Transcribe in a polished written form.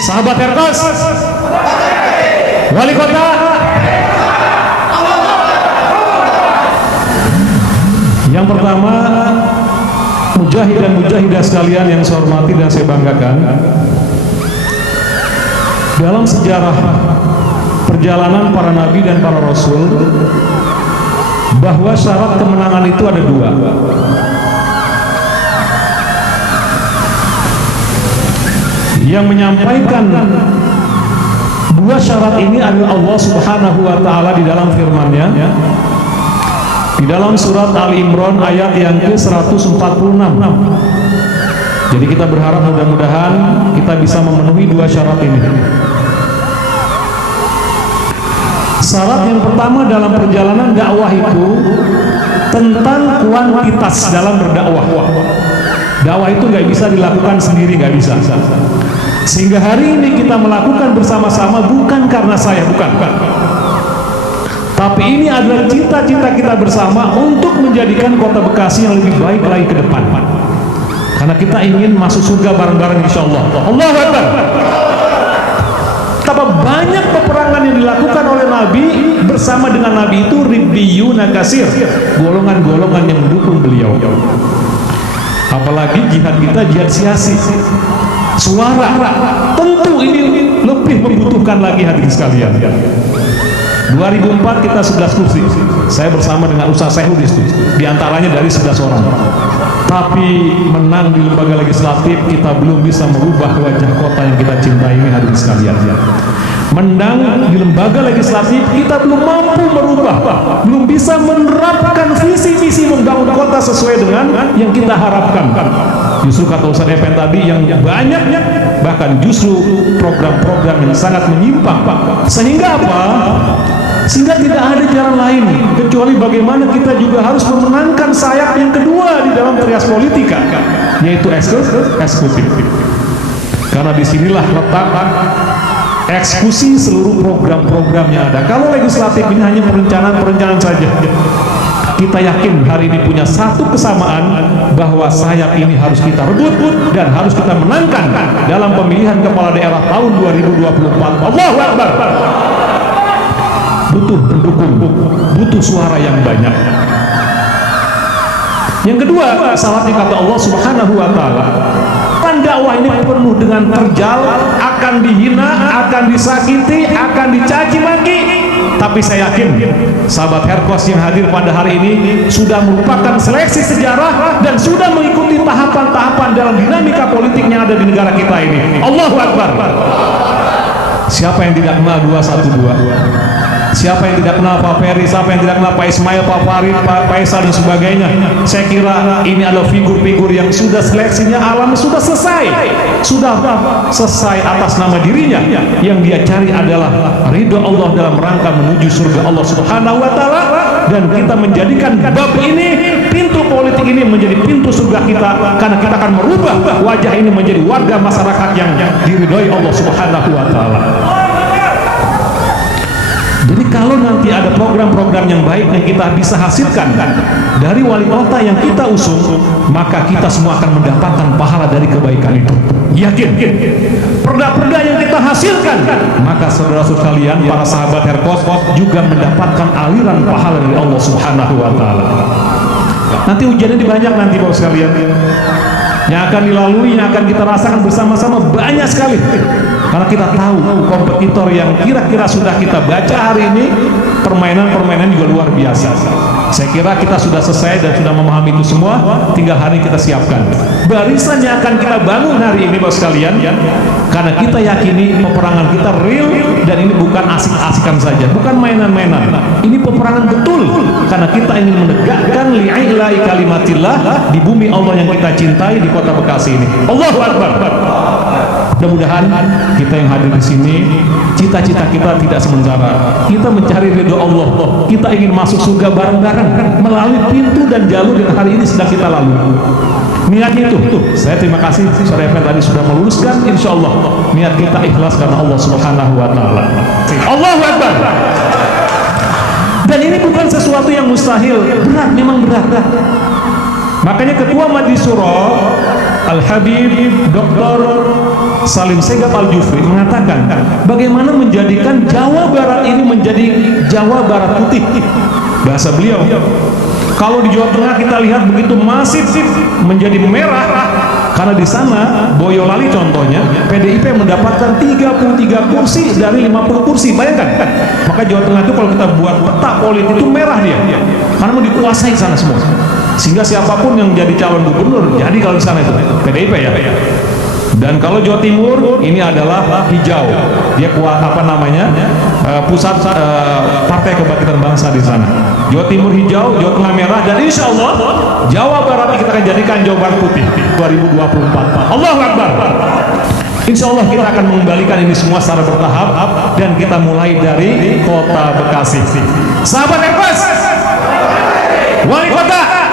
Sahabat Herkos, wali kota, yang pertama, mujahid dan mujahidah sekalian yang saya hormati dan saya banggakan, dalam sejarah perjalanan para nabi dan para rasul, bahwa syarat kemenangan itu ada dua. Yang menyampaikan dua syarat ini adalah Allah Subhanahu wa ta'ala di dalam firman-Nya di dalam surat Ali Imran ayat yang ke-146. Jadi kita berharap mudah-mudahan kita bisa memenuhi dua syarat ini. Syarat yang pertama dalam perjalanan dakwah itu tentang kuantitas dalam berdakwah. Dakwah itu nggak bisa dilakukan sendiri, nggak bisa. Sehingga hari ini kita melakukan bersama-sama bukan karena saya, bukan. Tapi ini adalah cita-cita kita bersama untuk menjadikan kota Bekasi yang lebih baik lagi ke depan. Karena kita ingin masuk surga bareng-bareng insya Allah. Allahu Akbar. Betapa banyak peperangan yang dilakukan oleh Nabi bersama dengan Nabi itu ribbiyuna kasir, golongan-golongan yang mendukung beliau. Apalagi jihad kita jihad siasi, suara, tentu ini lebih membutuhkan lagi hadirin sekalian. 2004 kita 11 kursi, saya bersama dengan Ustaz Sehudis, di antaranya dari 11 orang. Tapi menang di lembaga legislatif kita belum bisa merubah wajah kota yang kita cintai ini hadirin sekalian. Menang di lembaga legislatif kita belum mampu merubah, belum bisa menerapkan visi-visi membangun kota sesuai dengan yang kita harapkan. Justru kata Ustaz Epen tadi yang banyaknya, bahkan justru program-program yang sangat menyimpang. Sehingga apa? Sehingga tidak ada jalan lain kecuali bagaimana kita juga harus memenangkan sayap yang kedua di dalam trias politika, yaitu eksekutif. Karena disinilah letak eksekusi seluruh program-program yang ada. Kalau legislatif ini hanya perencanaan saja, kita yakin hari ini punya satu kesamaan, bahwa sayap ini harus kita rebut dan harus kita menangkan dalam pemilihan kepala daerah tahun 2024. Allahu Akbar. Butuh pendukung, butuh suara yang banyak. Yang kedua, syaratnya kata Allah Subhanahu wa ta'ala, dakwah ini penuh dengan terjal, akan dihina, akan disakiti, akan dicaci maki. Tapi saya yakin sahabat Herkos yang hadir pada hari ini sudah merupakan seleksi sejarah dan sudah mengikuti tahapan-tahapan dalam dinamika politik yang ada di negara kita ini. Allahu Akbar. Siapa yang tidak kenal 212? Siapa yang tidak kenal Pak Ferry, siapa yang tidak kenal Pak Ismail, Pak Farid, Pak Faisal dan sebagainya? Saya kira ini adalah figur-figur yang sudah seleksinya alam sudah selesai, sudah selesai atas nama dirinya. Yang dia cari adalah ridho Allah dalam rangka menuju surga Allah Subhanahu wa ta'ala, dan kita menjadikan bab ini, pintu politik ini menjadi pintu surga kita, karena kita akan merubah wajah ini menjadi warga masyarakat yang diridhoi Allah Subhanahu wa ta'ala. Jadi kalau nanti ada program-program yang baik yang kita bisa hasilkan dari wali kota yang kita usung, maka kita semua akan mendapatkan pahala dari kebaikan itu. Yakin. Perda-perda yang kita hasilkan, maka saudara-saudara sekalian, para sahabat Herkos juga mendapatkan aliran pahala dari Allah Subhanahu wa ta'ala. Nanti ujiannya banyak nanti Bapak sekalian, yang akan dilalui, yang akan kita rasakan bersama-sama banyak sekali. Karena kita tahu kompetitor yang kira-kira sudah kita baca hari ini, permainan-permainan juga luar biasa. Saya kira kita sudah selesai dan sudah memahami itu semua, tinggal hari kita siapkan. Barisan yang akan kita bangun hari ini Bapak sekalian, karena kita yakini peperangan kita real, dan ini bukan asik-asikan saja, bukan mainan-mainan. Ini peperangan betul, karena kita ingin menegakkan li'ila'i kalimatillah di bumi Allah yang kita cintai di kota Bekasi ini. Allahu Akbar. Mudah-mudahan kita yang hadir di sini, cita-cita kita tidak sementara. Kita mencari ridho Allah. Kita ingin masuk surga bareng-bareng melalui pintu dan jalur yang hari ini sedang kita lalui. Niatnya itu. Saya terima kasih Saudara Epen tadi sudah meluruskan. Insya Allah niat kita ikhlas karena Allah Subhanahu wa ta'ala. Allahu Akbar. Dan ini bukan sesuatu yang mustahil. Berat, memang berat. Makanya Ketua Majelis Syuro Al-Habib Dr. Salim Segaf Al-Jufri mengatakan bagaimana menjadikan Jawa Barat ini menjadi Jawa Barat putih. Bahasa beliau, kalau di Jawa Tengah kita lihat begitu masif menjadi merah karena di sana Boyolali contohnya PDIP mendapatkan 33 kursi dari 50 kursi, bayangkan. Maka Jawa Tengah itu kalau kita buat peta politik itu merah dia karena mau dikuasai sana semua, sehingga siapapun yang jadi calon gubernur jadi kalau di sana itu PDIP ya. Dan kalau Jawa Timur ini adalah hijau, dia kuat pusat Partai Kebangkitan Bangsa di sana. Jawa Timur hijau, Jawa Tengah merah, dan insya Allah Jawa Barat kita akan jadikan Jawa Barat putih 2024. Allahu Akbar. Insya Allah kita akan mengembalikan ini semua secara bertahap dan kita mulai dari kota Bekasi. Sahabat Epes, wali kota